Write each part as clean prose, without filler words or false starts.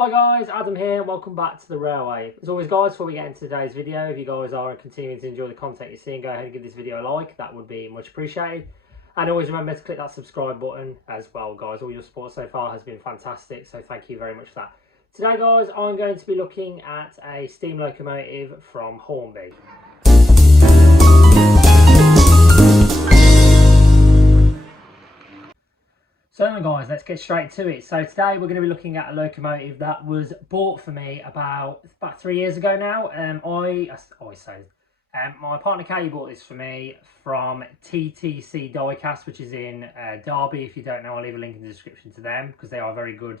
Hi guys, Adam here, welcome back to the Railway. As always guys, before we get into today's video, if you guys are continuing to enjoy the content you're seeing, go ahead and give this video a like, that would be much appreciated. And always remember to click that subscribe button as well guys, all your support so far has been fantastic, so thank you very much for that. Today guys, I'm going to be looking at a steam locomotive from Hornby. So then guys, let's get straight to it. So today we're going to be looking at a locomotive that was bought for me about 3 years ago now. My partner Kay bought this for me from TTC Diecast, which is in Derby. If you don't know, I'll leave a link in the description to them because they are a very good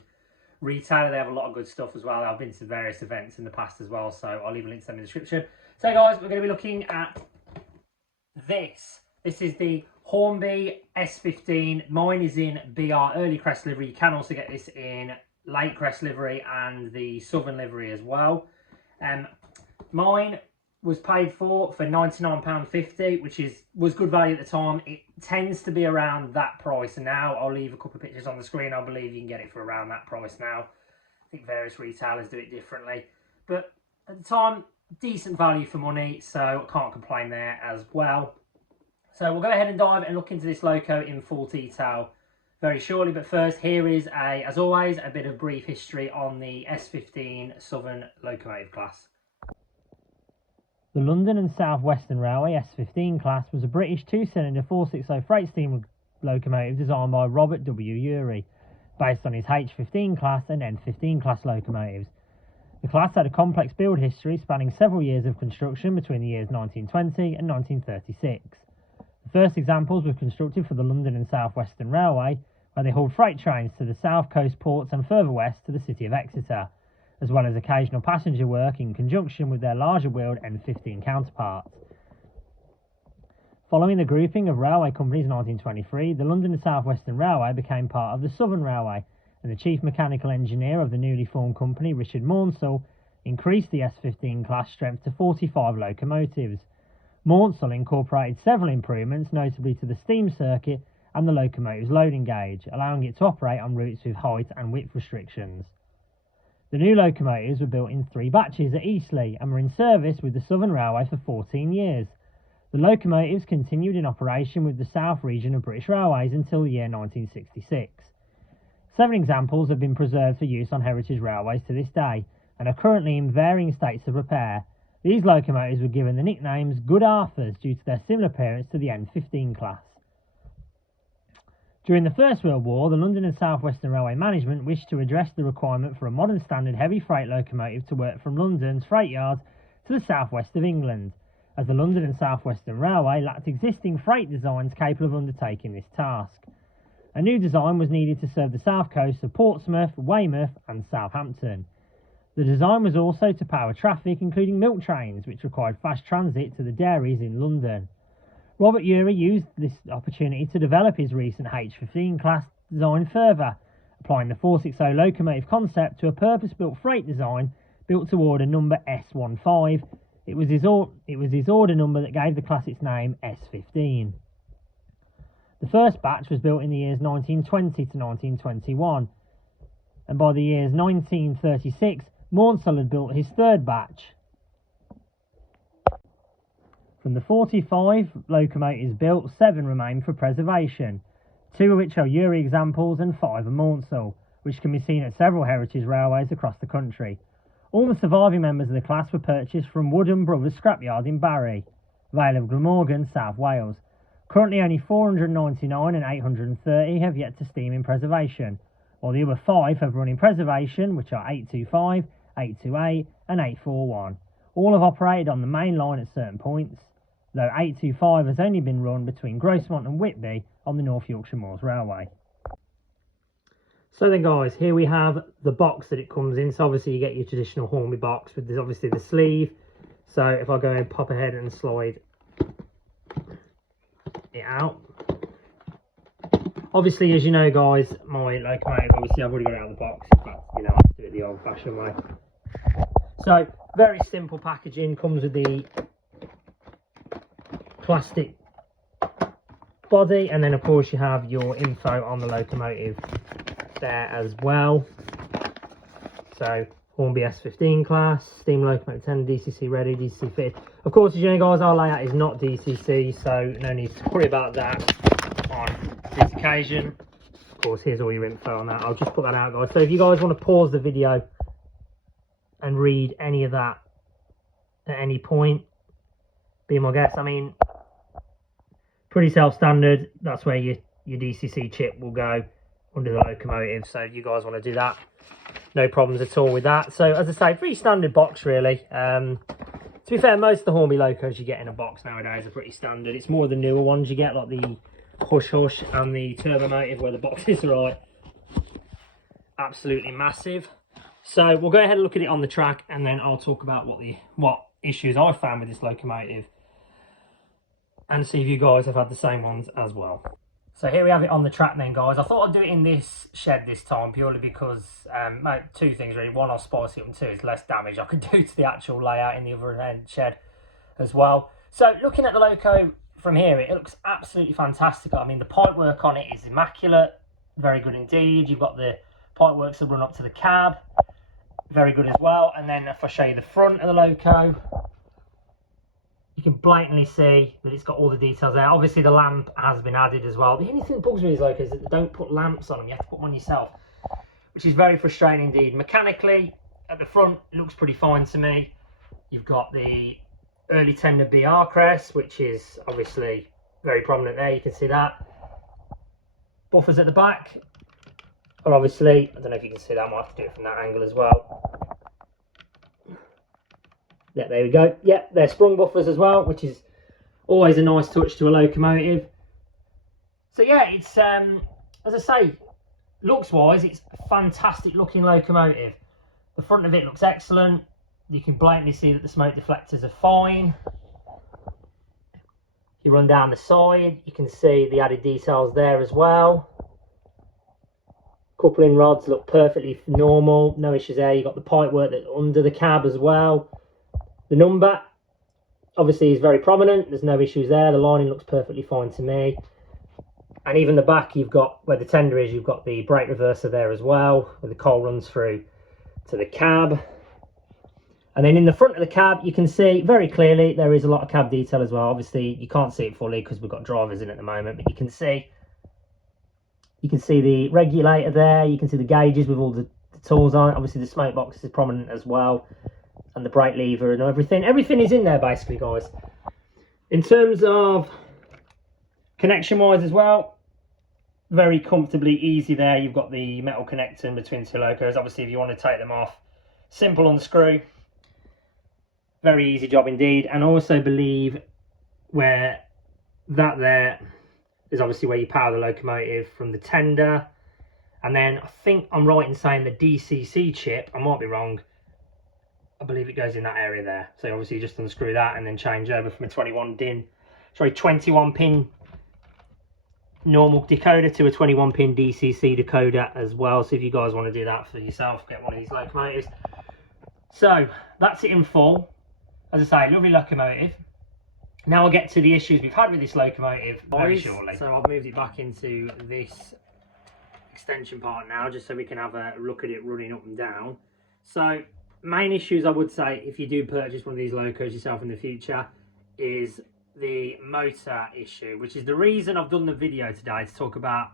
retailer. They have a lot of good stuff as well. I've been to various events in the past as well, so I'll leave a link to them in the description. So guys, we're going to be looking at this. This is the Hornby S15. Mine is in BR Early Crest livery. You can also get this in Late Crest livery and the Southern livery as well. Mine was paid for £99.50, which was good value at the time. It tends to be around that price now. I'll leave a couple of pictures on the screen. I believe you can get it for around that price now. I think various retailers do it differently. But at the time, decent value for money, so I can't complain there as well. So we'll go ahead and dive and look into this loco in full detail very shortly. But first, here is, as always, a bit of brief history on the S15 Southern locomotive class. The London and South Western Railway S15 class was a British two-cylinder 460 freight steam locomotive designed by Robert W. Urey, based on his H15 class and N15 class locomotives. The class had a complex build history spanning several years of construction between the years 1920 and 1936. The first examples were constructed for the London and South Western Railway, where they hauled freight trains to the south coast ports and further west to the city of Exeter, as well as occasional passenger work in conjunction with their larger wheeled N15 counterparts. Following the grouping of railway companies in 1923, the London and South Western Railway became part of the Southern Railway, and the chief mechanical engineer of the newly formed company, Richard Maunsell, increased the S15 class strength to 45 locomotives. Maunsell incorporated several improvements, notably to the steam circuit and the locomotive's loading gauge, allowing it to operate on routes with height and width restrictions. The new locomotives were built in 3 batches at Eastleigh and were in service with the Southern Railway for 14 years. The locomotives continued in operation with the South region of British Railways until the year 1966. 7 examples have been preserved for use on heritage railways to this day and are currently in varying states of repair. These locomotives were given the nicknames Good Arthurs due to their similar appearance to the N15 class. During the First World War, the London and South Western Railway management wished to address the requirement for a modern standard heavy freight locomotive to work from London's freight yards to the southwest of England, as the London and South Western Railway lacked existing freight designs capable of undertaking this task. A new design was needed to serve the south coast of Portsmouth, Weymouth and Southampton. The design was also to power traffic, including milk trains, which required fast transit to the dairies in London. Robert Urey used this opportunity to develop his recent H15 class design further, applying the 460 locomotive concept to a purpose-built freight design built to order number S15. It was his order number that gave the class its name S15. The first batch was built in the years 1920 to 1921, and by the years 1936, Maunsell had built his third batch. From the 45 locomotives built, 7 remain for preservation, 2 of which are Urey examples and 5 are Maunsell, which can be seen at several heritage railways across the country. All the surviving members of the class were purchased from Wood & Brothers scrapyard in Barry, Vale of Glamorgan, South Wales. Currently only 499 and 830 have yet to steam in preservation, while the other 5 have run in preservation, which are 825, 828 and 841. All have operated on the main line at certain points, though 825 has only been run between Grosmont and Whitby on the North Yorkshire Moors Railway. So then guys, here we have the box that it comes in. So obviously you get your traditional Hornby box with obviously the sleeve. So if I go and pop ahead and slide it out. Obviously, as you know guys, my locomotive, obviously I've already got it out of the box. In fact, you know, I have to do it the old fashioned way. So very simple packaging, comes with the plastic body, and then of course you have your info on the locomotive there as well. So Hornby S15 class, steam locomotive tender, DCC ready, DCC fitted. Of course, as you know guys, our layout is not DCC, so no need to worry about that on this occasion. Of course, here's all your info on that. I'll just put that out, guys. So if you guys want to pause the video and read any of that at any point, be my guest. I mean, pretty self-standard. That's where your DCC chip will go under the locomotive. So if you guys want to do that, no problems at all with that. So as I say, pretty standard box really. To be fair, most of the Hornby locos you get in a box nowadays are pretty standard. It's more the newer ones you get, like the Hush Hush and the Turbomotive, where the boxes are like absolutely massive. So we'll go ahead and look at it on the track, and then I'll talk about what issues I found with this locomotive, and see if you guys have had the same ones as well. So here we have it on the track then, guys. I thought I'd do it in this shed this time, purely because two things really. One, I'll spice it up, and two, it's less damage I can do to the actual layout in the other end shed as well. So looking at the loco from here, it looks absolutely fantastic. I mean, the pipework on it is immaculate, very good indeed. You've got the pipeworks that run up to the cab, very good as well. And then if I show you the front of the loco, you can blatantly see that it's got all the details there. Obviously the lamp has been added as well. The only thing that bugs me is like is that they don't put lamps on them. You have to put one yourself, which is very frustrating indeed. Mechanically, at the front, it looks pretty fine to me. You've got the early tender BR crest, which is obviously very prominent there. You can see that. Buffers at the back are obviously, I don't know if you can see that. I might have to do it from that angle as well. Yeah, there we go. Yeah, they're sprung buffers as well, which is always a nice touch to a locomotive. So yeah, it's as I say, looks wise, it's a fantastic looking locomotive. The front of it looks excellent. You can blatantly see that the smoke deflectors are fine. If you run down the side, you can see the added details there as well. Coupling rods look perfectly normal, no issues there. You've got the pipework that's under the cab as well. The number obviously is very prominent, there's no issues there. The lining looks perfectly fine to me. And even the back, you've got where the tender is, you've got the brake reverser there as well, where the coal runs through to the cab. And then in the front of the cab, you can see very clearly there is a lot of cab detail as well. Obviously you can't see it fully because we've got drivers in at the moment, but you can see the regulator there, you can see the gauges with all the tools on it. Obviously the smoke box is prominent as well, and the brake lever and everything is in there basically, guys. In terms of connection wise as well, very comfortably easy there. You've got the metal connector in between two locos. Obviously if you want to take them off, simple unscrew, very easy job indeed. And I also believe where that there is obviously where you power the locomotive from the tender, and then I think I'm right in saying the DCC chip, I might be wrong, I believe it goes in that area there. So obviously you just unscrew that and then change over from a 21 pin normal decoder to a 21 pin DCC decoder as well. So if you guys want to do that for yourself, get one of these locomotives. So that's it in full. As I say, lovely locomotive. Now I'll get to the issues we've had with this locomotive very shortly. So I've moved it back into this extension part now, just so we can have a look at it running up and down. So main issues I would say, if you do purchase one of these locos yourself in the future, is the motor issue, which is the reason I've done the video today, to talk about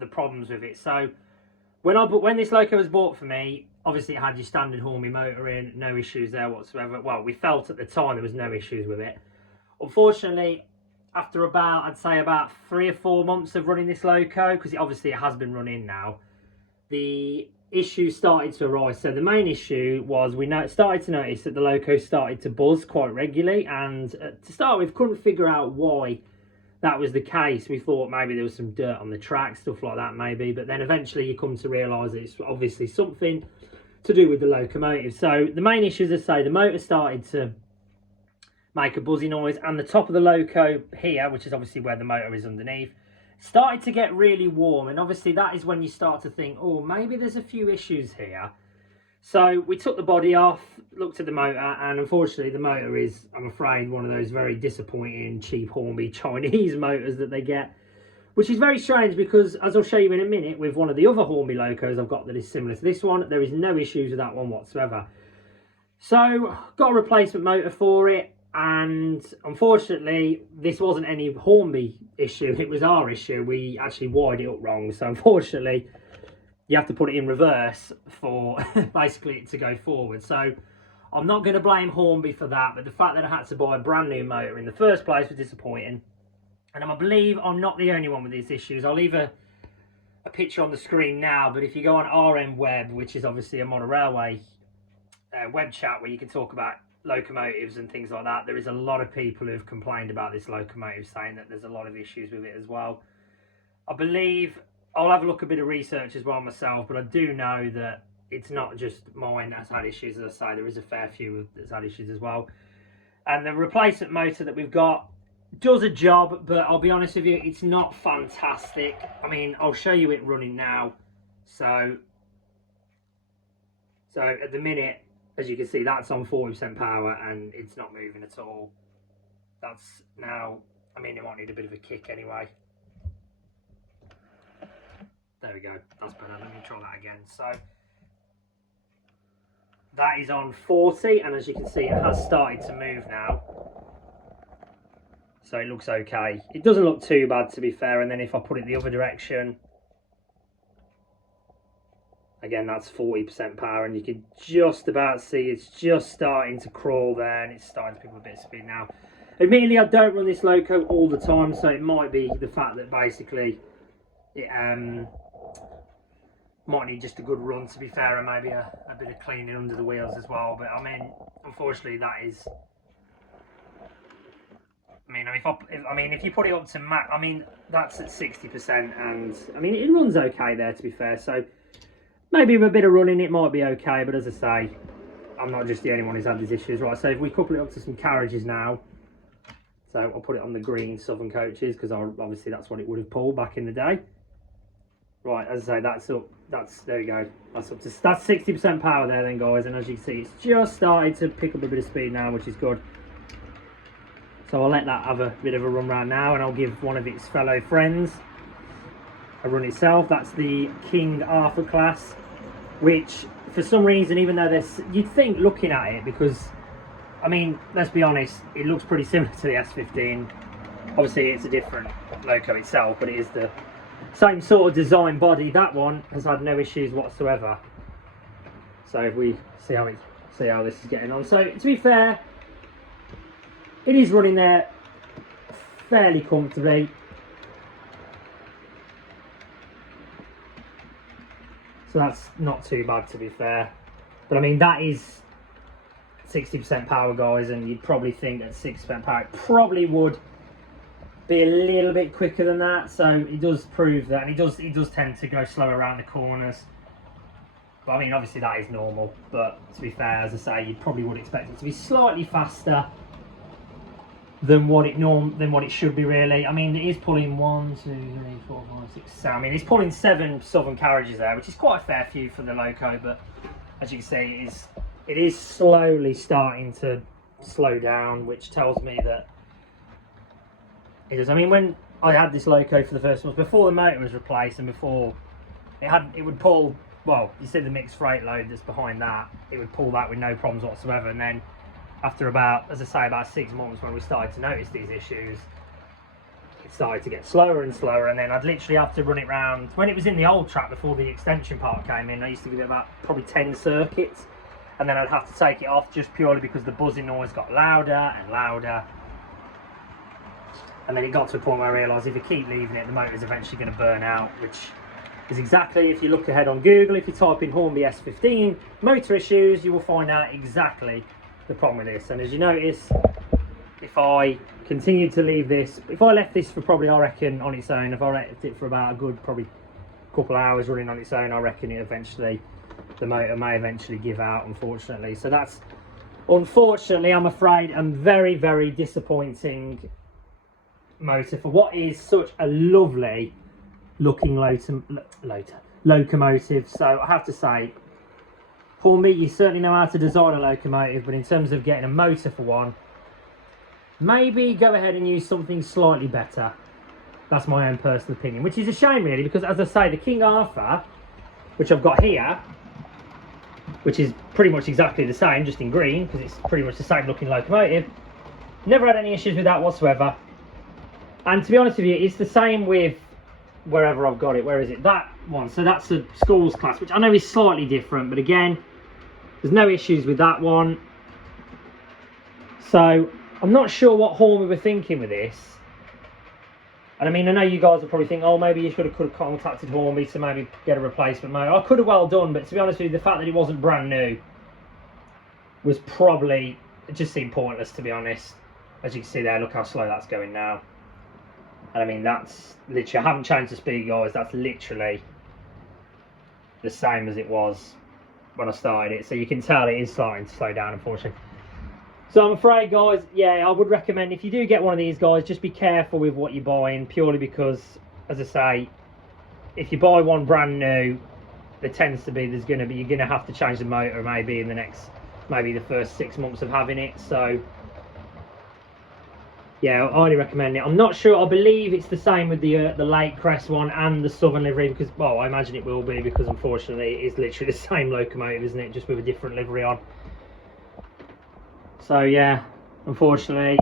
the problems with it. So when this loco was bought for me, obviously it had your standard Hornby motor in, no issues there whatsoever. Well, we felt at the time there was no issues with it. Unfortunately, after about, I'd say about 3 or 4 months of running this loco, because obviously it has been running now, the issues started to arise. So the main issue was we started to notice that the loco started to buzz quite regularly, and to start with couldn't figure out why that was the case. We thought maybe there was some dirt on the track, stuff like that maybe, but then eventually you come to realise that it's obviously something to do with the locomotive. So the main issue, as I say, the motor started to make a buzzy noise, and the top of the loco here, which is obviously where the motor is underneath, started to get really warm. And obviously that is when you start to think, oh, maybe there's a few issues here. So we took the body off, looked at the motor, and unfortunately the motor is, I'm afraid, one of those very disappointing cheap Hornby Chinese motors that they get, which is very strange because, as I'll show you in a minute, with one of the other Hornby locos I've got that is similar to this one, there is no issues with that one whatsoever. So, got a replacement motor for it, and unfortunately, this wasn't any Hornby issue, it was our issue. We actually wired it up wrong, so unfortunately, you have to put it in reverse for basically it to go forward. So, I'm not going to blame Hornby for that, but the fact that I had to buy a brand new motor in the first place was disappointing. And I believe I'm not the only one with these issues. I'll leave a picture on the screen now, but if you go on RM Web, which is obviously a monorailway web chat where you can talk about locomotives and things like that, there is a lot of people who've complained about this locomotive, saying that there's a lot of issues with it as well. I believe I'll have a look, a bit of research as well myself, but I do know that it's not just mine that's had issues. As I say, there is a fair few that's had issues as well. And the replacement motor that we've got does a job, but I'll be honest with you, it's not fantastic. I mean, I'll show you it running now. So at the minute, as you can see, that's on 40% power and it's not moving at all. That's now, I mean, it might need a bit of a kick anyway. There we go, that's better. Let me try that again. So that is on 40, and as you can see, it has started to move now. So it looks okay. It doesn't look too bad, to be fair. And then if I put it the other direction, again, that's 40% power, and you can just about see it's just starting to crawl there, and it's starting to pick up a bit of speed now. Admittedly, I don't run this loco all the time, so it might be the fact that basically it might need just a good run, to be fair, and maybe a bit of cleaning under the wheels as well. But I mean, unfortunately, that is. I mean, if you put it up to max, I mean, that's at 60%, and I mean, it runs okay there, to be fair. So maybe with a bit of running, it might be okay. But as I say, I'm not just the only one who's had these issues, right? So if we couple it up to some carriages now, so I'll put it on the green Southern coaches because obviously that's what it would have pulled back in the day. Right, as I say, that's up. There we go. That's 60% power there, then, guys. And as you can see, it's just started to pick up a bit of speed now, which is good. So I'll let that have a bit of a run round now, and I'll give one of its fellow friends a run itself. That's the King Arthur class, which for some reason, even though there's, you'd think looking at it, because I mean, let's be honest, it looks pretty similar to the S15. Obviously it's a different loco itself, but it is the same sort of design body. That one has had no issues whatsoever. So if we see how this is getting on. So to be fair, it is running there fairly comfortably. So that's not too bad, to be fair. But I mean, that is 60% power, guys, and you'd probably think at 60% power it probably would be a little bit quicker than that. So it does prove that, and it does tend to go slower around the corners. But I mean, obviously that is normal. But to be fair, as I say, you probably would expect it to be slightly faster than what it should be, really. I mean, it is pulling 1, 2, 3, 4, 5, 6, 7. I mean, it's pulling 7 Southern carriages there, which is quite a fair few for the loco. But as you can see, it is slowly starting to slow down, which tells me that it is. I mean, when I had this loco for the first month, before the motor was replaced and before it would pull, well, you see the mixed freight load that's behind that, it would pull that with no problems whatsoever. And then after about, as I say, about 6 months, when we started to notice these issues, it started to get slower and slower, and then I'd literally have to run it round. When it was in the old track before the extension part came in, I used to give it about probably 10 circuits, and then I'd have to take it off just purely because the buzzing noise got louder and louder. And then it got to a point where I realised if you keep leaving it, the motor's eventually going to burn out, which is exactly, if you look ahead on Google, if you type in Hornby S15 motor issues, you will find out exactly the problem with this. And as you notice, if I continued to leave this, if I left this for probably, I reckon, on its own, if I left it for about a good probably couple of hours running on its own, I reckon the motor may eventually give out, unfortunately. So that's, unfortunately, I'm afraid, a very, very disappointing motor for what is such a lovely looking locomotive. So I have to say, Hornby, you certainly know how to design a locomotive, but in terms of getting a motor for one, maybe go ahead and use something slightly better. That's my own personal opinion, which is a shame really, because as I say, the King Arthur, which I've got here, which is pretty much exactly the same, just in green, because it's pretty much the same looking locomotive, never had any issues with that whatsoever. And to be honest with you, it's the same with wherever I've got it. Where is it? That one. So that's a schools class, which I know is slightly different, but again, there's no issues with that one. So I'm not sure what Hornby were thinking with this. And I mean, I know you guys will probably think, oh, maybe you could have contacted Hornby to maybe get a replacement motor. I could have well done, but to be honest with you, the fact that it wasn't brand new was probably, it just seemed pointless, to be honest. As you can see there, look how slow that's going now. And I mean, that's literally, I haven't changed the speed, guys. That's literally the same as it was when I started it. So you can tell it is starting to slow down, unfortunately. So I'm afraid, guys, yeah, I would recommend, if you do get one of these, guys, just be careful with what you're buying, purely because, as I say, if you buy one brand new, there tends to be, you're going to have to change the motor maybe in the next, maybe the first 6 months of having it. So yeah, I highly recommend it. I'm not sure, I believe it's the same with the Lake Crest one and the Southern livery, because, well, I imagine it will be, because unfortunately it is literally the same locomotive, isn't it, just with a different livery on. So yeah, unfortunately,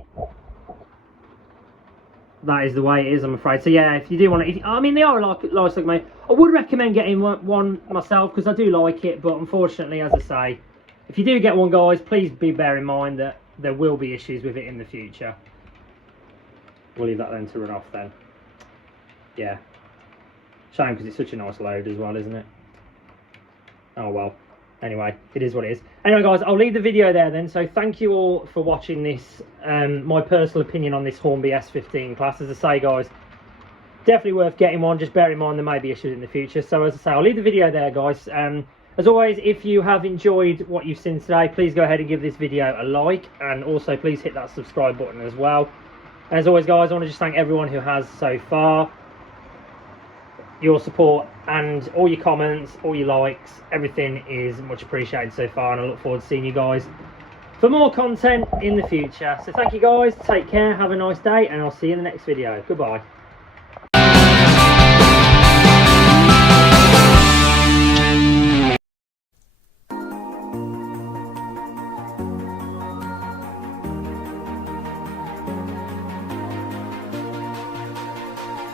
that is the way it is, I'm afraid. So yeah, if you do want to, I mean, they are like locomotive. I would recommend getting one myself, because I do like it, but unfortunately, as I say, if you do get one, guys, please bear in mind that there will be issues with it in the future. We'll leave that then to run off then. Yeah, shame, because it's such a nice load as well, isn't it? Oh well. Anyway, it is what it is. Anyway, guys, I'll leave the video there then. So thank you all for watching this, my personal opinion on this Hornby S15 class. As I say, guys, definitely worth getting one. Just bear in mind there may be issues in the future. So as I say, I'll leave the video there, guys. As always, if you have enjoyed what you've seen today, please go ahead and give this video a like. And also, please hit that subscribe button as well. And as always, guys, I want to just thank everyone who has so far. Your support and all your comments, all your likes, everything is much appreciated so far, and I look forward to seeing you guys for more content in the future. So thank you, guys, take care, have a nice day, and I'll see you in the next video. Goodbye.